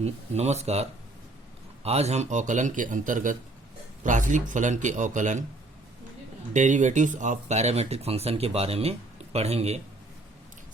नमस्कार। आज हम अवकलन के अंतर्गत प्राचलिक फलन के अवकलन डेरिवेटिव्स ऑफ पैरामेट्रिक फंक्शन के बारे में पढ़ेंगे।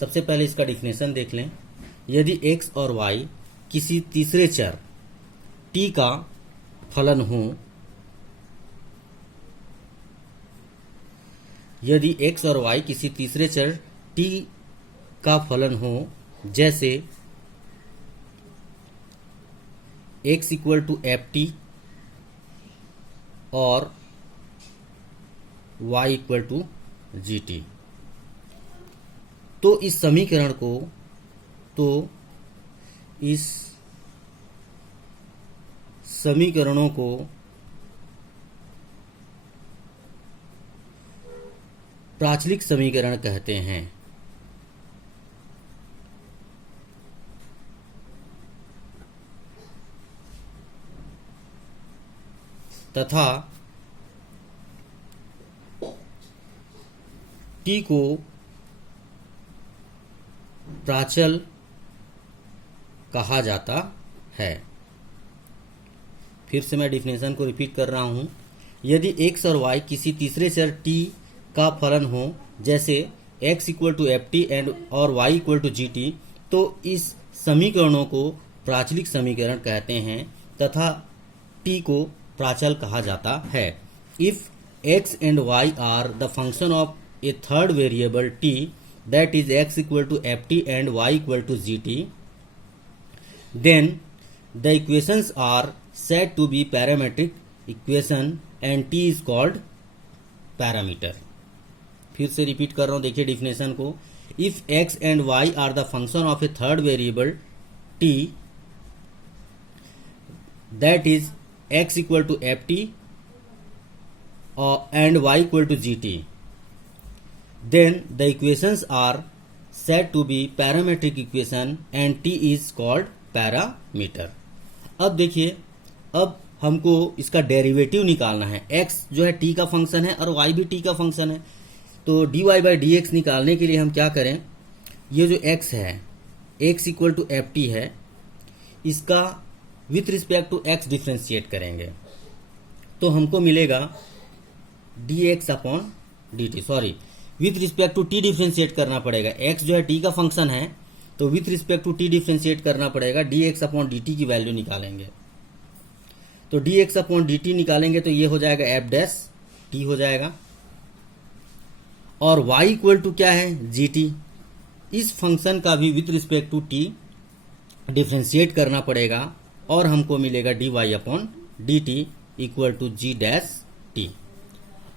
सबसे पहले इसका डिफिनेशन देख लें। यदि x और y किसी तीसरे चर t का फलन हो, यदि x और y किसी तीसरे चर t का फलन हो, जैसे x equal to f t और y equal to g t, तो इस समीकरणों को प्राचलिक समीकरण कहते हैं। तथा t को प्राचल कहा जाता है। फिर से मैं डिफिनेशन को रिपीट कर रहा हूं। यदि x और y किसी तीसरे चर t का फलन हो, जैसे x equal to f t and और y equal to g t, तो इस समीकरणों को प्राचलिक समीकरण कहते हैं तथा t को प्राचल कहा जाता है। If x and y are the function of a third variable t, that is x equal to ft and y equal to gt, then the equations are said to be parametric equation and t is called parameter। फिर से repeat कर रहा हूं, देखिए definition को। If x and y are the function of a third variable t, that is x equal to ft and y equal to gt, then the equations are said to be parametric equation and t is called parameter। अब देखिए, अब हमको इसका derivative निकालना है। x जो है t का फंक्शन है और y भी t का फंक्शन है, तो dy बाई डी एक्स निकालने के लिए हम क्या करें, ये जो x है x equal to f t है, इसका with respect to x differentiate करेंगे तो हमको मिलेगा dx upon dt। Sorry, with respect to t differentiate करना पड़ेगा। x जो है t का फंक्शन है, तो with respect to t differentiate करना पड़ेगा। dx अपॉन dt की वैल्यू निकालेंगे, तो dx अपॉन dt निकालेंगे तो ये हो जाएगा एफ डैश t हो जाएगा। और y इक्वल टू क्या है, gt। इस फंक्शन का भी with respect to t differentiate करना पड़ेगा और हमको मिलेगा dy upon dt equal to g dash t।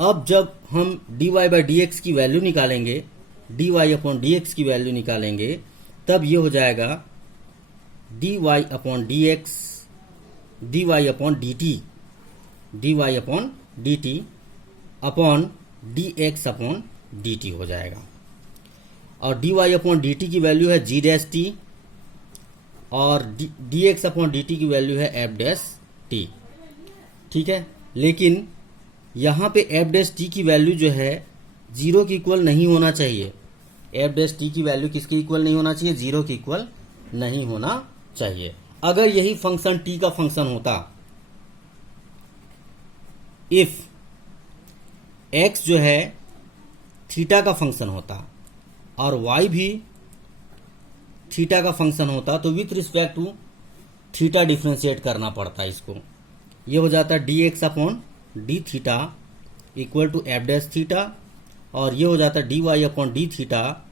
अब जब हम dy बाई डी एक्स की वैल्यू निकालेंगे, dy अपॉन डी एक्स की वैल्यू निकालेंगे, तब ये हो जाएगा dy upon D x, dy upon dt, dy upon dt upon dx upon dt हो जाएगा। और dy अपॉन dt की वैल्यू है g डैश t और dx अपॉन dt की वैल्यू है f डैश t। ठीक है, लेकिन यहाँ पे f डैश t की वैल्यू जो है 0 के इक्वल नहीं होना चाहिए। f डैश t की वैल्यू किसके इक्वल नहीं होना चाहिए, 0 के इक्वल नहीं होना चाहिए। अगर यही फंक्शन t का फंक्शन होता, इफ x जो है थीटा का फंक्शन होता और y भी थीटा का फंक्शन होता, तो with respect to theta differentiate करना पड़ता है इसको। ये हो जाता dx upon D theta equal to f dash theta, और ये हो जाता dy upon D theta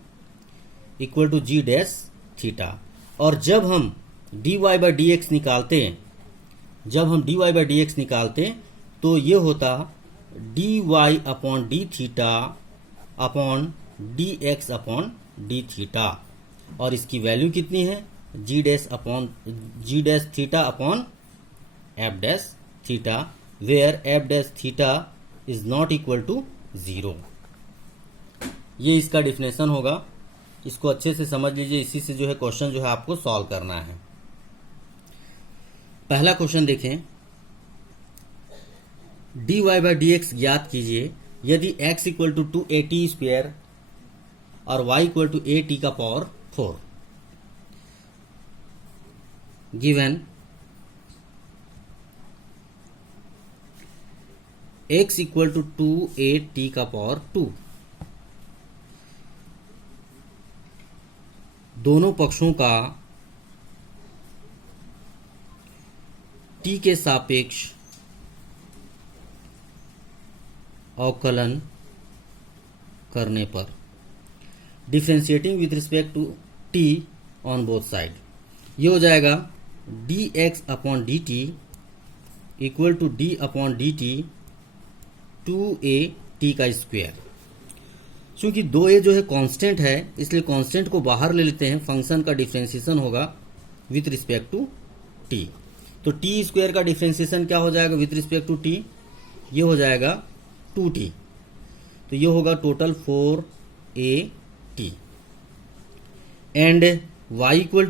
equal to g dash theta. और जब हम dy बाई डी एक्स निकालते, तो ये होता dy upon D theta upon D x upon D theta, और इसकी वैल्यू कितनी है, G dash theta upon F dash theta, where F dash theta is not equal to 0। ये इसका डिफिनेशन होगा, इसको अच्छे से समझ लीजिए। इसी से जो है क्वेश्चन जो है आपको सॉल्व करना है। पहला क्वेश्चन देखें, dy बाई डी एक्स ज्ञात कीजिए यदि x equal to 2at square और y इक्वल टू at का power 4। Given x equal to 2a t का पावर 2, दोनों पक्षों का t के सापेक्ष अवकलन करने पर, differentiating with respect to t on both side, ये हो जाएगा dx upon dt equal to d upon dt 2a t का स्क्वायर। क्योंकि 2a जो है कांस्टेंट है, इसलिए कांस्टेंट को बाहर ले लेते हैं, फंक्शन का डिफ्रेंशिएशन होगा विथ रिस्पेक्ट टू t। तो टी स्क्वायर का डिफ्रेंशिएशन क्या हो जाएगा विथ रिस्पेक्ट टू टी, ये हो जाएगा 2t, तो ये होगा total 4at and y equal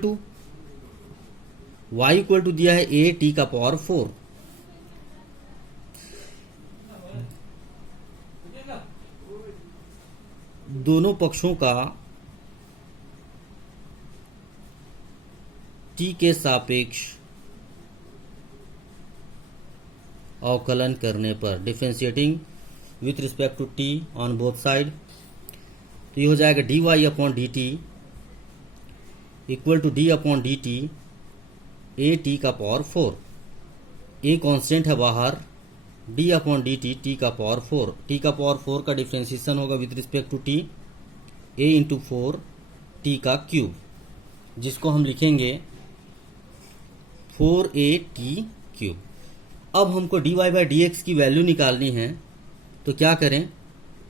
to दिया है a t का पावर 4, दोनों पक्षों का t के सापेक्ष अवकलन करने पर, differentiating with respect to t on both side, तो ये हो जाएगा dy upon d t equal to d upon d t a t का पावर 4, a कांस्टेंट है बाहर, d upon d t t का पावर 4, t का पावर 4 का डिफ्रेंशिएशन होगा with respect to t, a into 4 t का cube, जिसको हम लिखेंगे 4at क्यूब। अब हमको dy बाई डी एक्स की वैल्यू निकालनी है, तो क्या करें,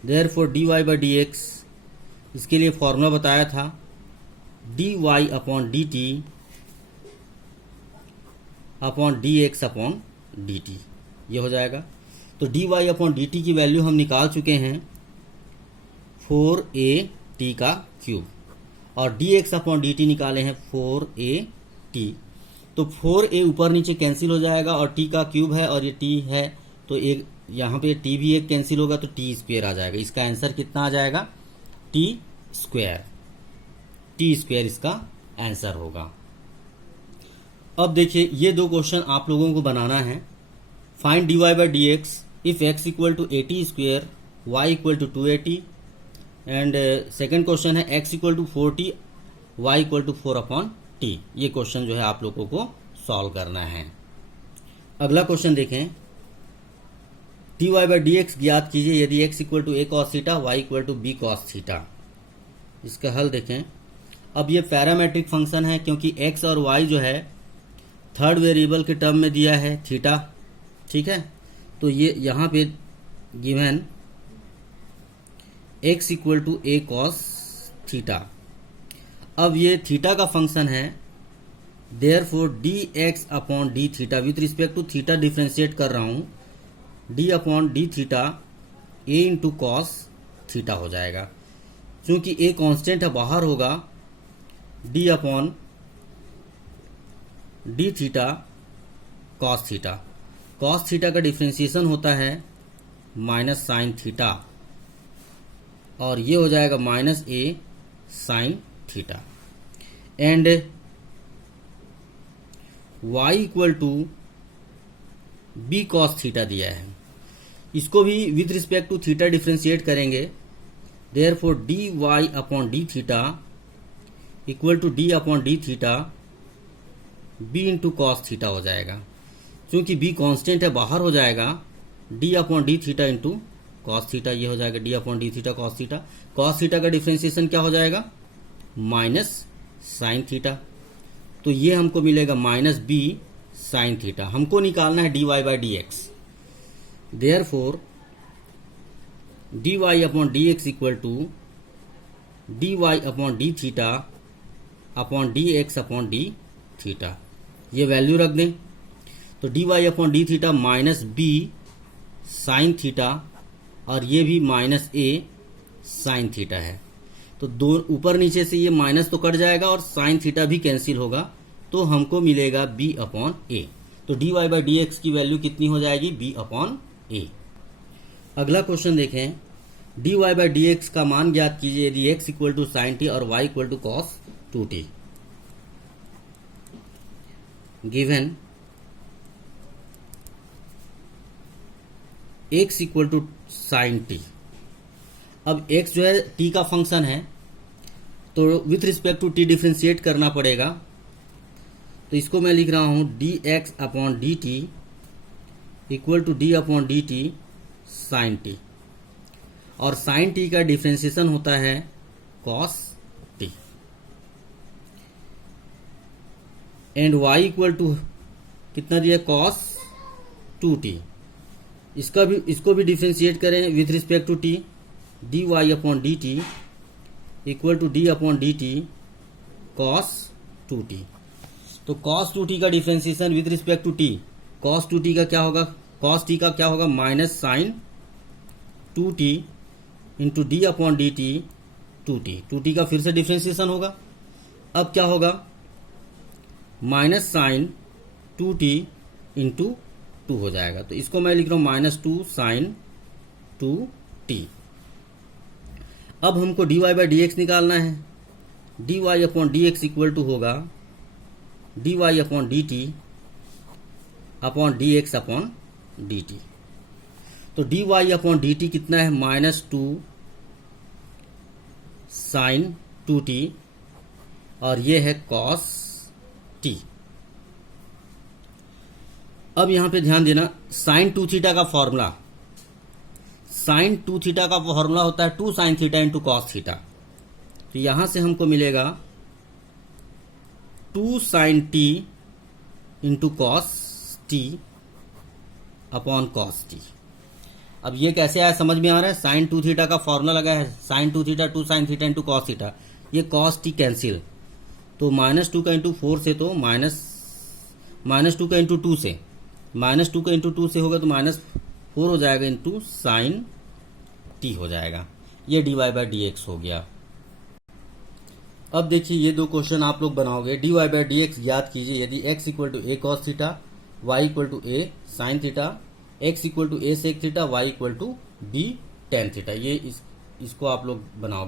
therefore dy by d x, इसके लिए फॉर्मूला बताया था dy upon d t upon D x upon d T, ये हो जाएगा। तो dy अपॉन डी टी की वैल्यू हम निकाल चुके हैं 4at का क्यूब, और dx अपॉन डी टी निकाले हैं 4at, तो 4a ऊपर नीचे कैंसिल हो जाएगा, और t का क्यूब है और ये t है, तो एक यहाँ पे t भी एक कैंसिल होगा, तो t स्क्वायर आ जाएगा। इसका आंसर कितना आ जाएगा, t स्क्वायर इसका आंसर होगा। अब देखिए ये दो क्वेश्चन आप लोगों को बनाना है। Find dy by d x if x equal to 80 square, y equal to 280, and second question है x equal to 40, y equal to 4 upon t. ये क्वेश्चन जो है आप लोगों को सॉल्व करना है। अगला क्वेश्चन देखें, dy बाई डी एक्स ज्ञात कीजिए यदि x equal to a cos theta, y equal to b cos theta. इसका हल देखें। अब ये पैरामेट्रिक फंक्शन है, क्योंकि x और y जो है थर्ड वेरिएबल के टर्म में दिया है थीटा, ठीक है। तो ये यहाँ पे given x equal to a cos theta. अब ये थीटा का फंक्शन है, therefore dx upon D theta with respect to theta differentiate कर रहा हूँ, d upon D theta a into cos theta हो जाएगा। क्योंकि a कांस्टेंट है बाहर होगा, d upon D theta cos theta, cos theta का डिफ्रेंशिएशन होता है माइनस साइन थीटा, और ये हो जाएगा minus a sine theta, and y equal to b cos theta दिया है। इसको भी with respect to theta differentiate करेंगे, therefore dy upon D theta equal to d upon D theta b into cos theta हो जाएगा। क्योंकि b constant है बाहर हो जाएगा, d upon D theta into cos theta, ये हो जाएगा d upon D theta cos theta. Cos theta का डिफ्रेंशिएशन क्या हो जाएगा, माइनस साइन थीटा, तो ये हमको मिलेगा माइनस b साइन थीटा। हमको निकालना है dy by d x, therefore dy upon D x equal to dy upon D theta upon D x upon D theta. ये वैल्यू रख दें, तो dy upon D theta minus b sine theta, और ये भी माइनस a साइन थीटा है। तो दो ऊपर नीचे से ये माइनस तो कट जाएगा और साइन थीटा भी कैंसिल होगा, तो हमको मिलेगा b अपॉन a। तो dy बाई डी एक्स की वैल्यू कितनी हो जाएगी, b अपॉन a। अगला क्वेश्चन देखें, dy बाई डी एक्स का मान ज्ञात कीजिए यदि x equal to sine t और y equal to cos 2t। Given x equal to sine t. अब x जो है t का फंक्शन है, तो with respect to t differentiate करना पड़ेगा। तो इसको मैं लिख रहा हूं dx upon dt equal to d upon dt sine t, और साइन टी का डिफ्रेंशिएशन होता है cos t. And y equal to कितना दिया, कॉस 2t। इसको भी डिफ्रेंशिएट करें with respect to t, dy upon dt equal to d upon dt cos 2t। तो कॉस 2t का differentiation with respect to t, cos 2t का क्या होगा, कॉस t का क्या होगा, minus sine 2t into d upon d T 2t। 2t का फिर से डिफ्रेंशिएशन होगा। अब क्या होगा, माइनस साइन 2t इंटू 2 हो जाएगा। तो इसको मैं लिख रहा हूं माइनस 2 साइन 2t। अब हमको dy बाई डी एक्स निकालना है। dy upon D x equal to होगा dy upon d t upon D x upon d t. तो dy अपॉन डी टी कितना है, माइनस 2 साइन 2t, और ये है कॉस t। अब यहां पे ध्यान देना, साइन 2 थीटा का फॉर्मूला, साइन 2 थीटा का फॉर्मूला होता है 2 sine theta into cos theta. तो यहां से हमको मिलेगा 2 sine t into cos t upon cos t. अब ये कैसे आया समझ में आ रहा है, साइन 2 थीटा का फॉर्मूला लगा है, sine 2 theta 2 sine theta into cos theta, ये कॉस टी कैंसिल, तो माइनस 2 का इंटू 4 से, तो माइनस 2 का इंटू 2 से, माइनस 2 का इंटू 2 से होगा तो माइनस 4 हो जाएगा इंटू साइन टी हो जाएगा। ये d y by d x हो गया। अब देखिए ये दो क्वेश्चन आप लोग बनाओगे। D y by d x याद कीजिए, यदि x equal to a cos theta, y equal to a sine theta, x equal to a sec theta, y equal to b tan theta, ये इसको आप लोग बनाओगे।